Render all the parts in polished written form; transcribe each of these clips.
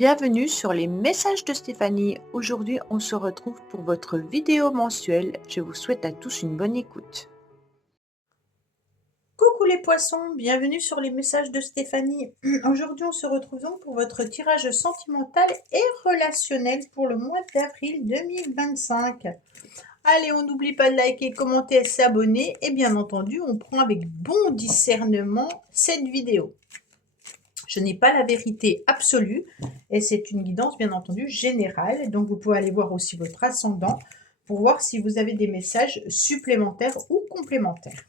Bienvenue sur les messages de Stéphanie. Aujourd'hui, on se retrouve pour votre vidéo mensuelle. Je vous souhaite à tous une bonne écoute. Coucou les poissons, bienvenue sur les messages de Stéphanie. Aujourd'hui, on se retrouve donc pour votre tirage sentimental et relationnel pour le mois d'avril 2025. Allez, on n'oublie pas de liker, commenter et s'abonner. Et bien entendu, on prend avec bon discernement cette vidéo. Je n'ai pas la vérité absolue et c'est une guidance bien entendu générale. Donc, vous pouvez aller voir aussi votre ascendant pour voir si vous avez des messages supplémentaires ou complémentaires.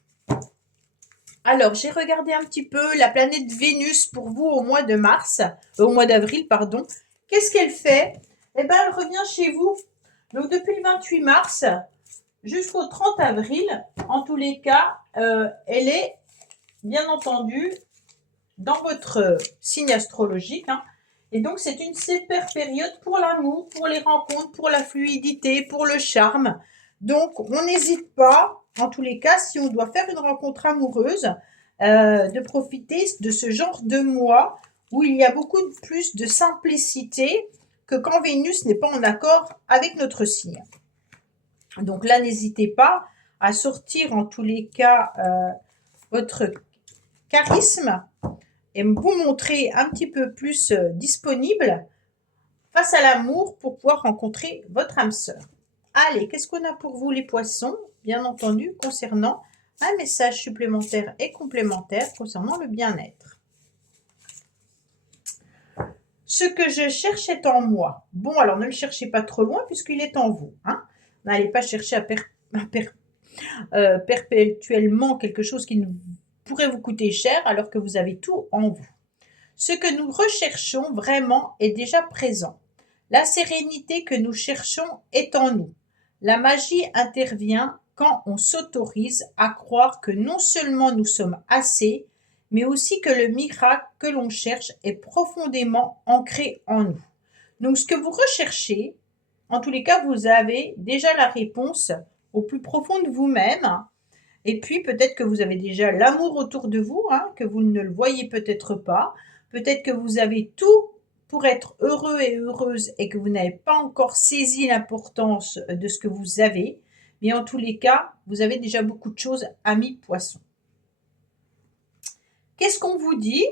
Alors, j'ai regardé un petit peu la planète Vénus pour vous au mois de mars, au mois d'avril, pardon. Qu'est-ce qu'elle fait? Eh bien, elle revient chez vous. Donc, depuis le 28 mars jusqu'au 30 avril, en tous les cas, elle est, bien entendu, dans votre signe astrologique. Et donc, c'est une super période pour l'amour, pour les rencontres, pour la fluidité, pour le charme. Donc, on n'hésite pas, en tous les cas, si on doit faire une rencontre amoureuse, de profiter de ce genre de mois où il y a beaucoup plus de simplicité que quand Vénus n'est pas en accord avec notre signe. Donc là, n'hésitez pas à sortir en tous les cas votre charisme et vous montrer un petit peu plus disponible face à l'amour pour pouvoir rencontrer votre âme sœur. Allez, qu'est-ce qu'on a pour vous les poissons? Bien entendu, concernant un message supplémentaire et complémentaire concernant le bien-être. Ce que je cherche est en moi. Bon, alors ne le cherchez pas trop loin puisqu'il est en vous. N'allez pas chercher perpétuellement quelque chose qui pourrait vous coûter cher alors que vous avez tout en vous. Ce que nous recherchons vraiment est déjà présent. La sérénité que nous cherchons est en nous. La magie intervient quand on s'autorise à croire que non seulement nous sommes assez, mais aussi que le miracle que l'on cherche est profondément ancré en nous. Donc ce que vous recherchez, en tous les cas, vous avez déjà la réponse au plus profond de vous-même. Et puis peut-être que vous avez déjà l'amour autour de vous, que vous ne le voyez peut-être pas. Peut-être que vous avez tout pour être heureux et heureuse et que vous n'avez pas encore saisi l'importance de ce que vous avez. Mais en tous les cas, vous avez déjà beaucoup de choses, amis poissons. Qu'est-ce qu'on vous dit?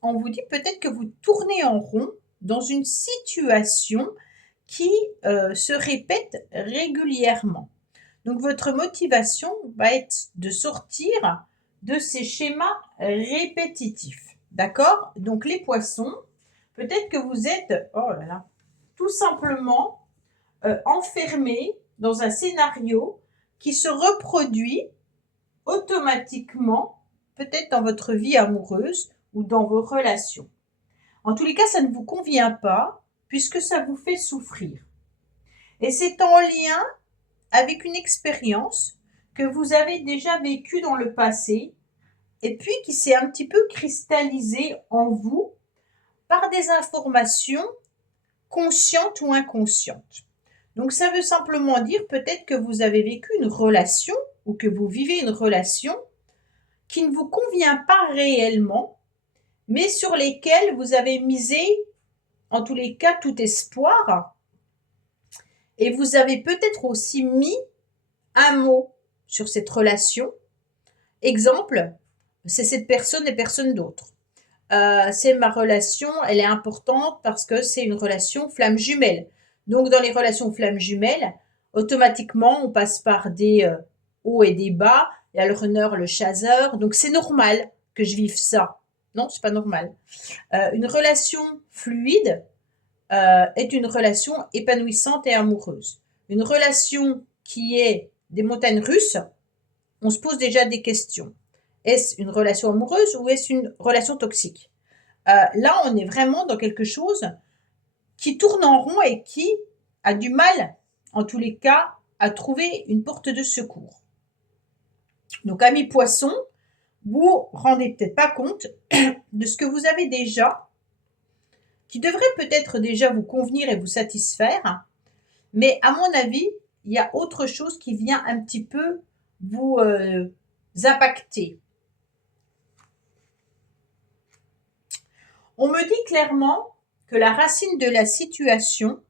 On vous dit peut-être que vous tournez en rond dans une situation qui se répète régulièrement. Donc votre motivation va être de sortir de ces schémas répétitifs. D'accord? Donc les poissons, peut-être que vous êtes, oh là là, tout simplement enfermés dans un scénario qui se reproduit automatiquement, peut-être dans votre vie amoureuse ou dans vos relations. En tous les cas, ça ne vous convient pas puisque ça vous fait souffrir. Et c'est en lien avec une expérience que vous avez déjà vécue dans le passé et puis qui s'est un petit peu cristallisée en vous par des informations conscientes ou inconscientes. Donc ça veut simplement dire peut-être que vous avez vécu une relation ou que vous vivez une relation qui ne vous convient pas réellement, mais sur lesquelles vous avez misé, en tous les cas, tout espoir. Et vous avez peut-être aussi mis un mot sur cette relation. Exemple, c'est cette personne et personne d'autre. C'est ma relation, elle est importante parce que c'est une relation flamme jumelle. Donc dans les relations flamme jumelle, automatiquement on passe par des hauts et des bas. Il y a le runner, le chaser. Donc c'est normal que je vive ça. Non, c'est pas normal. Une relation fluide est une relation épanouissante et amoureuse. Une relation qui est des montagnes russes, on se pose déjà des questions. Est-ce une relation amoureuse ou est-ce une relation toxique? Là, on est vraiment dans quelque chose qui tourne en rond et qui a du mal, en tous les cas, à trouver une porte de secours. Donc, amis poissons, vous ne rendez peut-être pas compte de ce que vous avez déjà, qui devrait peut-être déjà vous convenir et vous satisfaire, mais à mon avis, il y a autre chose qui vient un petit peu vous impacter. On me dit clairement que la racine de la situation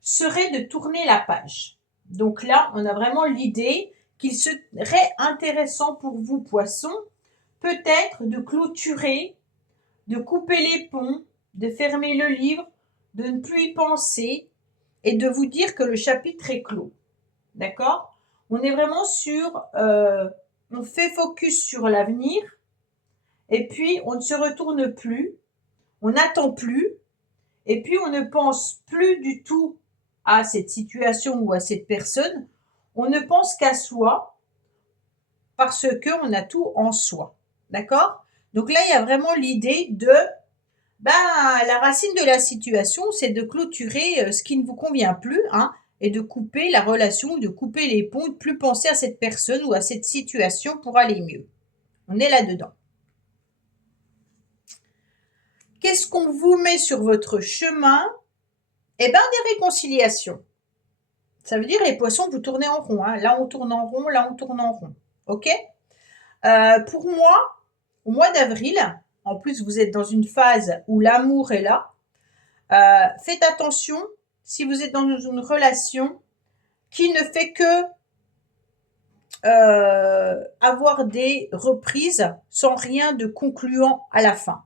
serait de tourner la page. Donc là, on a vraiment l'idée qu'il serait intéressant pour vous, poissons, peut-être de clôturer, de couper les ponts, de fermer le livre, de ne plus y penser et de vous dire que le chapitre est clos. D'accord? On est vraiment sur, on fait focus sur l'avenir et puis on ne se retourne plus, on n'attend plus et puis on ne pense plus du tout à cette situation ou à cette personne. On ne pense qu'à soi parce qu'on a tout en soi. D'accord? Donc là, il y a vraiment l'idée de la racine de la situation, c'est de clôturer ce qui ne vous convient plus, hein, et de couper la relation, de couper les ponts, de plus penser à cette personne ou à cette situation pour aller mieux. On est là-dedans. Qu'est-ce qu'on vous met sur votre chemin? Eh bien, des réconciliations. Ça veut dire, les poissons, vous tournez en rond. Hein. Là, on tourne en rond, là, on tourne en rond. OK? Pour moi, au mois d'avril, en plus, vous êtes dans une phase où l'amour est là. Faites attention si vous êtes dans une relation qui ne fait que avoir des reprises sans rien de concluant à la fin.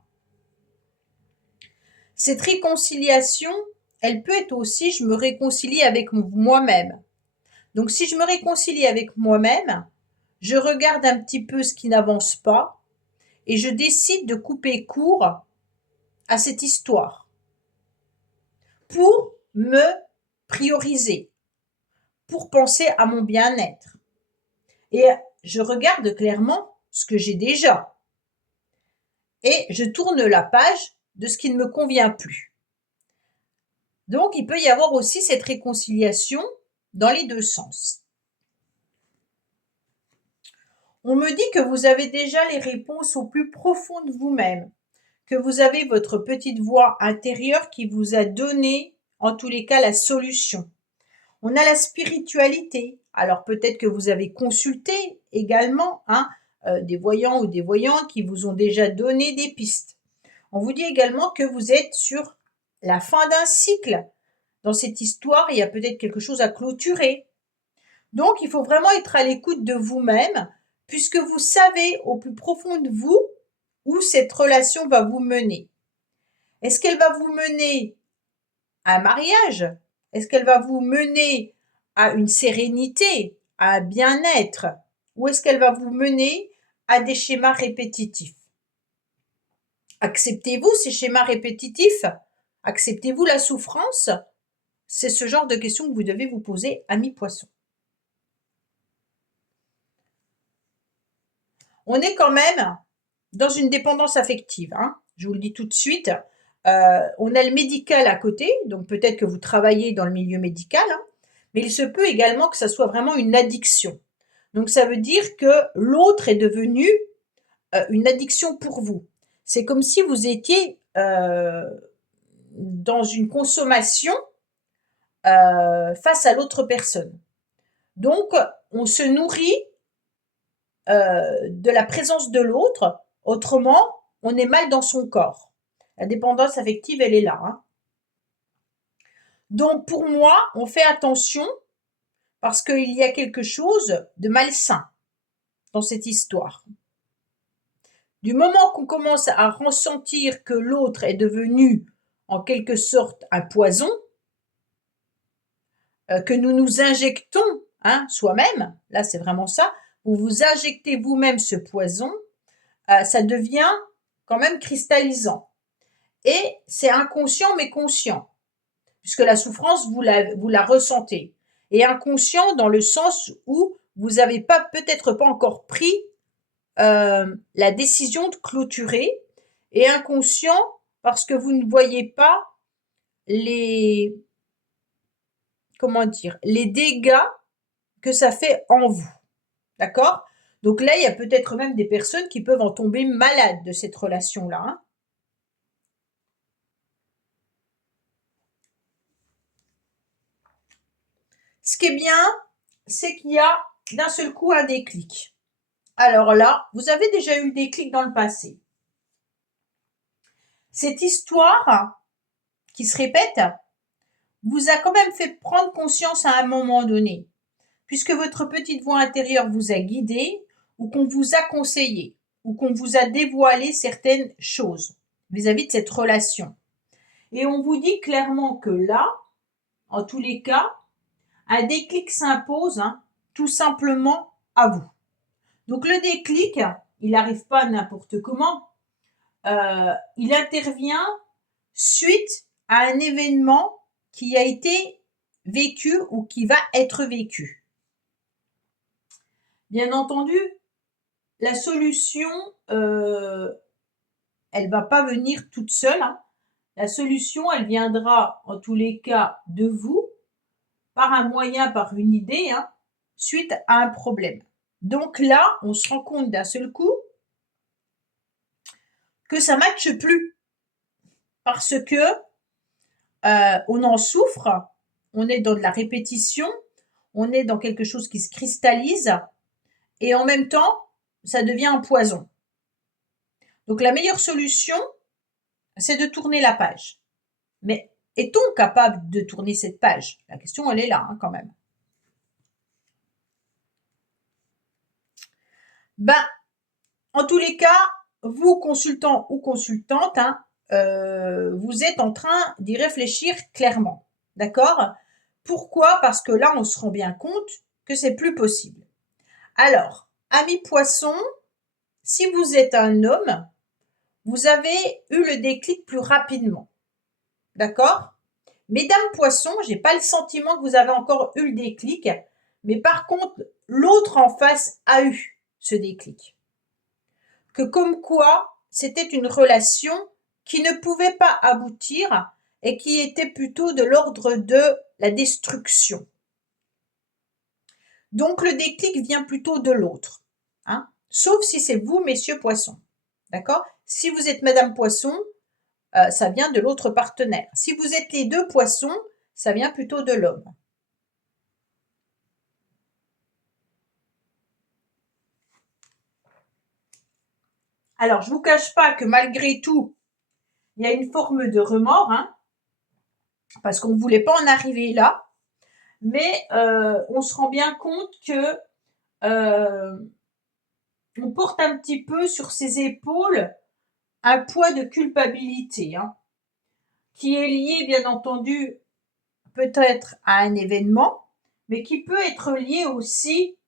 Cette réconciliation, elle peut être aussi, je me réconcilie avec moi-même. Donc si je me réconcilie avec moi-même, je regarde un petit peu ce qui n'avance pas et je décide de couper court à cette histoire pour me prioriser, pour penser à mon bien-être. Et je regarde clairement ce que j'ai déjà. Et je tourne la page de ce qui ne me convient plus. Donc, il peut y avoir aussi cette réconciliation dans les deux sens. On me dit que vous avez déjà les réponses au plus profond de vous-même, que vous avez votre petite voix intérieure qui vous a donné, en tous les cas, la solution. On a la spiritualité. Alors peut-être que vous avez consulté également des voyants ou des voyantes qui vous ont déjà donné des pistes. On vous dit également que vous êtes sur la fin d'un cycle. Dans cette histoire, il y a peut-être quelque chose à clôturer. Donc, il faut vraiment être à l'écoute de vous-même, puisque vous savez au plus profond de vous où cette relation va vous mener. Est-ce qu'elle va vous mener à un mariage? Est-ce qu'elle va vous mener à une sérénité, à un bien-être? Ou est-ce qu'elle va vous mener à des schémas répétitifs? Acceptez-vous ces schémas répétitifs? Acceptez-vous la souffrance? C'est ce genre de questions que vous devez vous poser, amis poissons. On est quand même dans une dépendance affective. Hein. Je vous le dis tout de suite. On a le médical à côté, donc peut-être que vous travaillez dans le milieu médical, hein, mais il se peut également que ça soit vraiment une addiction. Donc ça veut dire que l'autre est devenu une addiction pour vous. C'est comme si vous étiez dans une consommation face à l'autre personne. Donc on se nourrit de la présence de l'autre, autrement on est mal dans son corps. La dépendance affective, elle est là. Hein. Donc pour moi, on fait attention parce qu'il y a quelque chose de malsain dans cette histoire. Du moment qu'on commence à ressentir que l'autre est devenu en quelque sorte un poison, que nous nous injectons soi-même, là c'est vraiment ça, vous vous injectez vous-même ce poison, ça devient quand même cristallisant. Et c'est inconscient mais conscient, puisque la souffrance, vous la ressentez. Et inconscient dans le sens où vous n'avez peut-être pas encore pris la décision de clôturer, et inconscient parce que vous ne voyez pas les dégâts que ça fait en vous. D'accord? Donc là, il y a peut-être même des personnes qui peuvent en tomber malades de cette relation-là. Hein. Ce qui est bien, c'est qu'il y a d'un seul coup un déclic. Alors là, vous avez déjà eu le déclic dans le passé. Cette histoire, qui se répète vous a quand même fait prendre conscience à un moment donné, puisque votre petite voix intérieure vous a guidé ou qu'on vous a conseillé ou qu'on vous a dévoilé certaines choses vis-à-vis de cette relation. Et on vous dit clairement que là, en tous les cas, un déclic s'impose tout simplement à vous. Donc le déclic, il n'arrive pas n'importe comment. Il intervient suite à un événement qui a été vécu ou qui va être vécu. Bien entendu, la solution, elle va pas venir toute seule. La solution, elle viendra en tous les cas de vous, par un moyen, par une idée, suite à un problème. Donc là, on se rend compte d'un seul coup que ça ne matche plus. Parce que on en souffre, on est dans de la répétition, on est dans quelque chose qui se cristallise, et en même temps, ça devient un poison. Donc la meilleure solution, c'est de tourner la page. Mais est-on capable de tourner cette page? La question, elle est là quand même. En tous les cas, vous, consultants ou consultantes, vous êtes en train d'y réfléchir clairement. D'accord? Pourquoi? Parce que là, on se rend bien compte que c'est plus possible. Alors, amis poissons, si vous êtes un homme, vous avez eu le déclic plus rapidement. D'accord? Mesdames poissons, j'ai pas le sentiment que vous avez encore eu le déclic, mais par contre, l'autre en face a eu ce déclic. Que comme quoi, c'était une relation qui ne pouvait pas aboutir et qui était plutôt de l'ordre de la destruction. Donc le déclic vient plutôt de l'autre, sauf si c'est vous, messieurs poissons. D'accord? Si vous êtes madame poisson, ça vient de l'autre partenaire. Si vous êtes les deux poissons, ça vient plutôt de l'homme. Alors, je ne vous cache pas que malgré tout, il y a une forme de remords, parce qu'on ne voulait pas en arriver là, mais on se rend bien compte que on porte un petit peu sur ses épaules un poids de culpabilité, qui est lié, bien entendu, peut-être à un événement, mais qui peut être lié aussi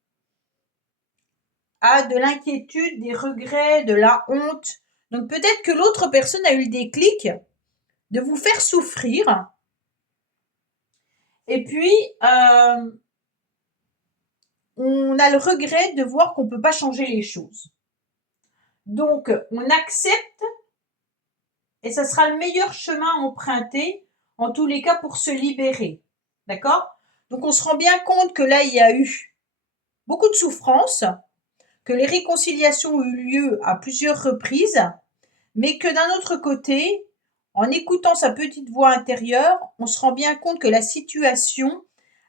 à de l'inquiétude, des regrets, de la honte. Donc peut-être que l'autre personne a eu le déclic de vous faire souffrir. Et puis, on a le regret de voir qu'on ne peut pas changer les choses. Donc, on accepte et ça sera le meilleur chemin à emprunter, en tous les cas, pour se libérer. D'accord? Donc, on se rend bien compte que là, il y a eu beaucoup de souffrance, que les réconciliations ont eu lieu à plusieurs reprises, mais que d'un autre côté, en écoutant sa petite voix intérieure, on se rend bien compte que la situation,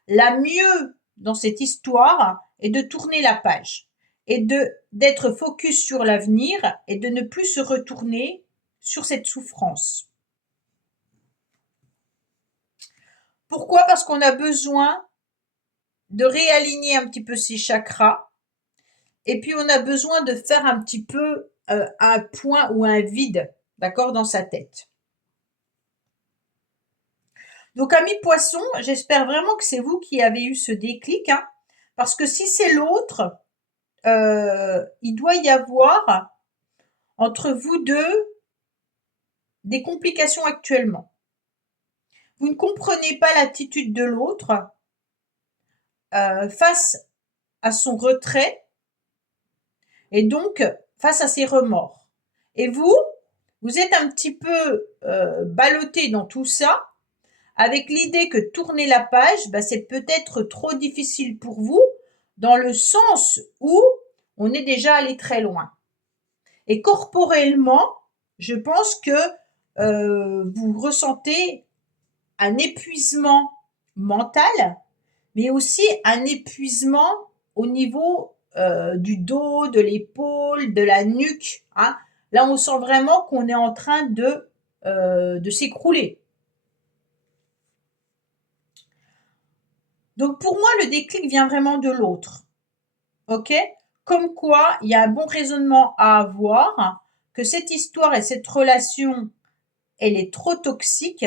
la mieux dans cette histoire, est de tourner la page et d'être focus sur l'avenir et de ne plus se retourner sur cette souffrance. Pourquoi? Parce qu'on a besoin de réaligner un petit peu ses chakras et puis on a besoin de faire un petit peu un point ou un vide, d'accord, dans sa tête. Donc, amis poissons, j'espère vraiment que c'est vous qui avez eu ce déclic, parce que si c'est l'autre, il doit y avoir entre vous deux des complications actuellement. Vous ne comprenez pas l'attitude de l'autre face à son retrait et donc face à ses remords. Et vous êtes un petit peu ballotté dans tout ça, avec l'idée que tourner la page, c'est peut-être trop difficile pour vous, dans le sens où on est déjà allé très loin. Et corporellement, je pense que vous ressentez un épuisement mental, mais aussi un épuisement au niveau du dos, de l'épaule, de la nuque. Là, on sent vraiment qu'on est en train de s'écrouler. Donc pour moi, le déclic vient vraiment de l'autre. OK? Comme quoi, il y a un bon raisonnement à avoir, que cette histoire et cette relation, elle est trop toxique.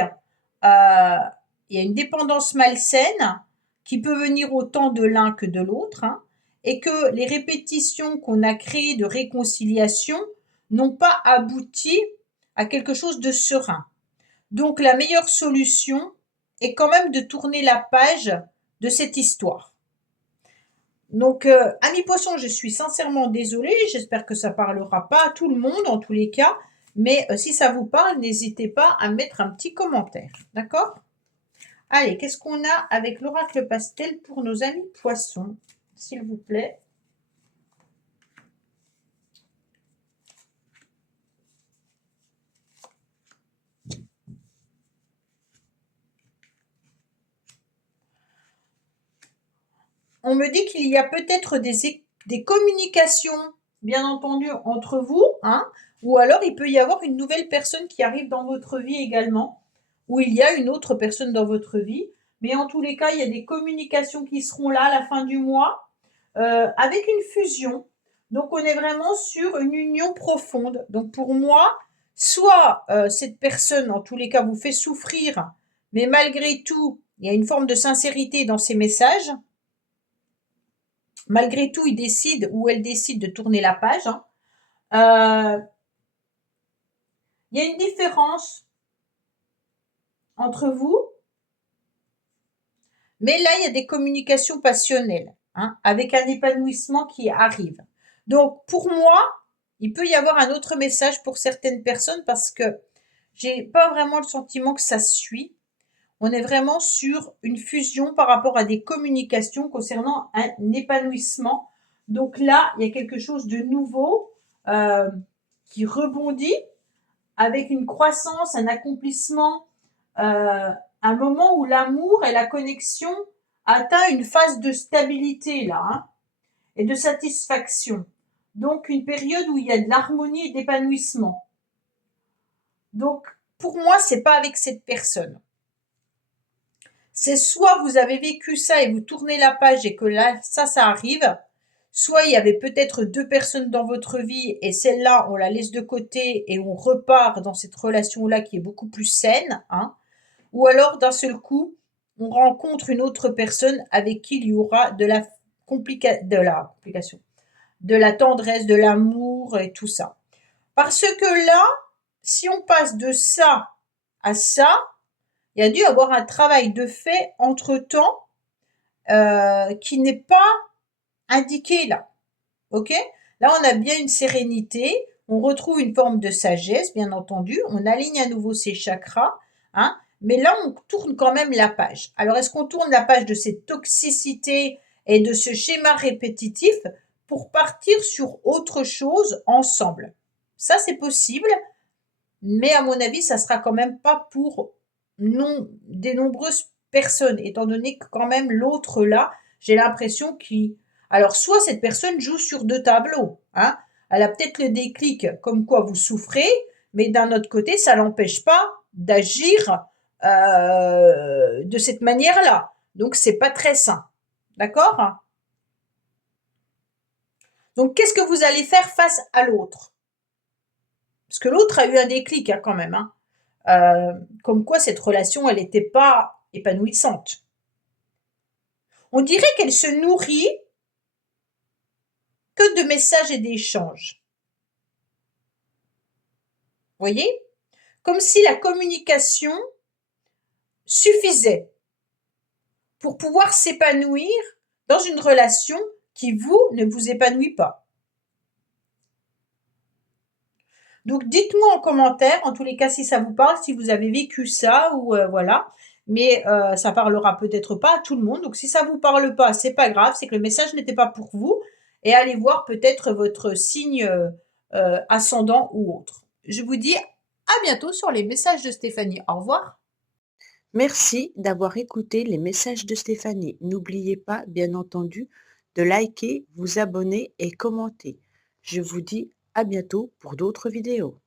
Il y a une dépendance malsaine qui peut venir autant de l'un que de l'autre, hein, et que les répétitions qu'on a créées de réconciliation n'ont pas abouti à quelque chose de serein. Donc la meilleure solution est quand même de tourner la page de cette histoire. Donc, amis poissons, je suis sincèrement désolée. J'espère que ça parlera pas à tout le monde en tous les cas. Mais si ça vous parle, n'hésitez pas à mettre un petit commentaire. D'accord? Allez, qu'est-ce qu'on a avec l'oracle pastel pour nos amis poissons, s'il vous plaît? On me dit qu'il y a peut-être des communications, bien entendu, entre vous, hein, ou alors il peut y avoir une nouvelle personne qui arrive dans votre vie également, ou il y a une autre personne dans votre vie. Mais en tous les cas, il y a des communications qui seront là à la fin du mois, avec une fusion. Donc on est vraiment sur une union profonde. Donc pour moi, soit cette personne, en tous les cas, vous fait souffrir, mais malgré tout, il y a une forme de sincérité dans ses messages. Malgré tout, il décide ou elle décide de tourner la page, hein. Il y a une différence entre vous, mais là, il y a des communications passionnelles, hein, avec un épanouissement qui arrive. Donc, pour moi, il peut y avoir un autre message pour certaines personnes parce que j'ai pas vraiment le sentiment que ça suit. On est vraiment sur une fusion par rapport à des communications concernant un épanouissement. Donc là, il y a quelque chose de nouveau euh, qui rebondit avec une croissance, un accomplissement, un moment où l'amour et la connexion atteint une phase de stabilité là, hein, et de satisfaction. Donc une période où il y a de l'harmonie et d'épanouissement. Donc pour moi, c'est pas avec cette personne. C'est soit vous avez vécu ça et vous tournez la page et que là, ça arrive, soit il y avait peut-être deux personnes dans votre vie et celle-là, on la laisse de côté et on repart dans cette relation-là qui est beaucoup plus saine, hein. Ou alors, d'un seul coup, on rencontre une autre personne avec qui il y aura complication, de la tendresse, de l'amour et tout ça. Parce que là, si on passe de ça à ça, il y a dû avoir un travail de fait entre-temps qui n'est pas indiqué là. Ok? Là, on a bien une sérénité, on retrouve une forme de sagesse, bien entendu, on aligne à nouveau ses chakras, hein, mais là, on tourne quand même la page. Alors, est-ce qu'on tourne la page de cette toxicité et de ce schéma répétitif pour partir sur autre chose ensemble? Ça, c'est possible, mais à mon avis, ça sera quand même pas pour des nombreuses personnes, étant donné que quand même l'autre là, j'ai l'impression qu'il... Alors, soit cette personne joue sur deux tableaux, hein. Elle a peut-être le déclic comme quoi vous souffrez, mais d'un autre côté, ça l'empêche pas d'agir de cette manière-là. Donc, c'est pas très sain. D'accord? Donc, qu'est-ce que vous allez faire face à l'autre? Parce que l'autre a eu un déclic, hein, quand même, hein. Comme quoi cette relation, elle n'était pas épanouissante. On dirait qu'elle se nourrit que de messages et d'échanges. Vous voyez? Comme si la communication suffisait pour pouvoir s'épanouir dans une relation qui, vous, ne vous épanouit pas. Donc, dites-moi en commentaire, en tous les cas, si ça vous parle, si vous avez vécu ça ou voilà. Mais ça parlera peut-être pas à tout le monde. Donc, si ça vous parle pas, c'est pas grave, c'est que le message n'était pas pour vous. Et allez voir peut-être votre signe ascendant ou autre. Je vous dis à bientôt sur les messages de Stéphanie. Au revoir. Merci d'avoir écouté les messages de Stéphanie. N'oubliez pas, bien entendu, de liker, vous abonner et commenter. Je vous dis à bientôt pour d'autres vidéos.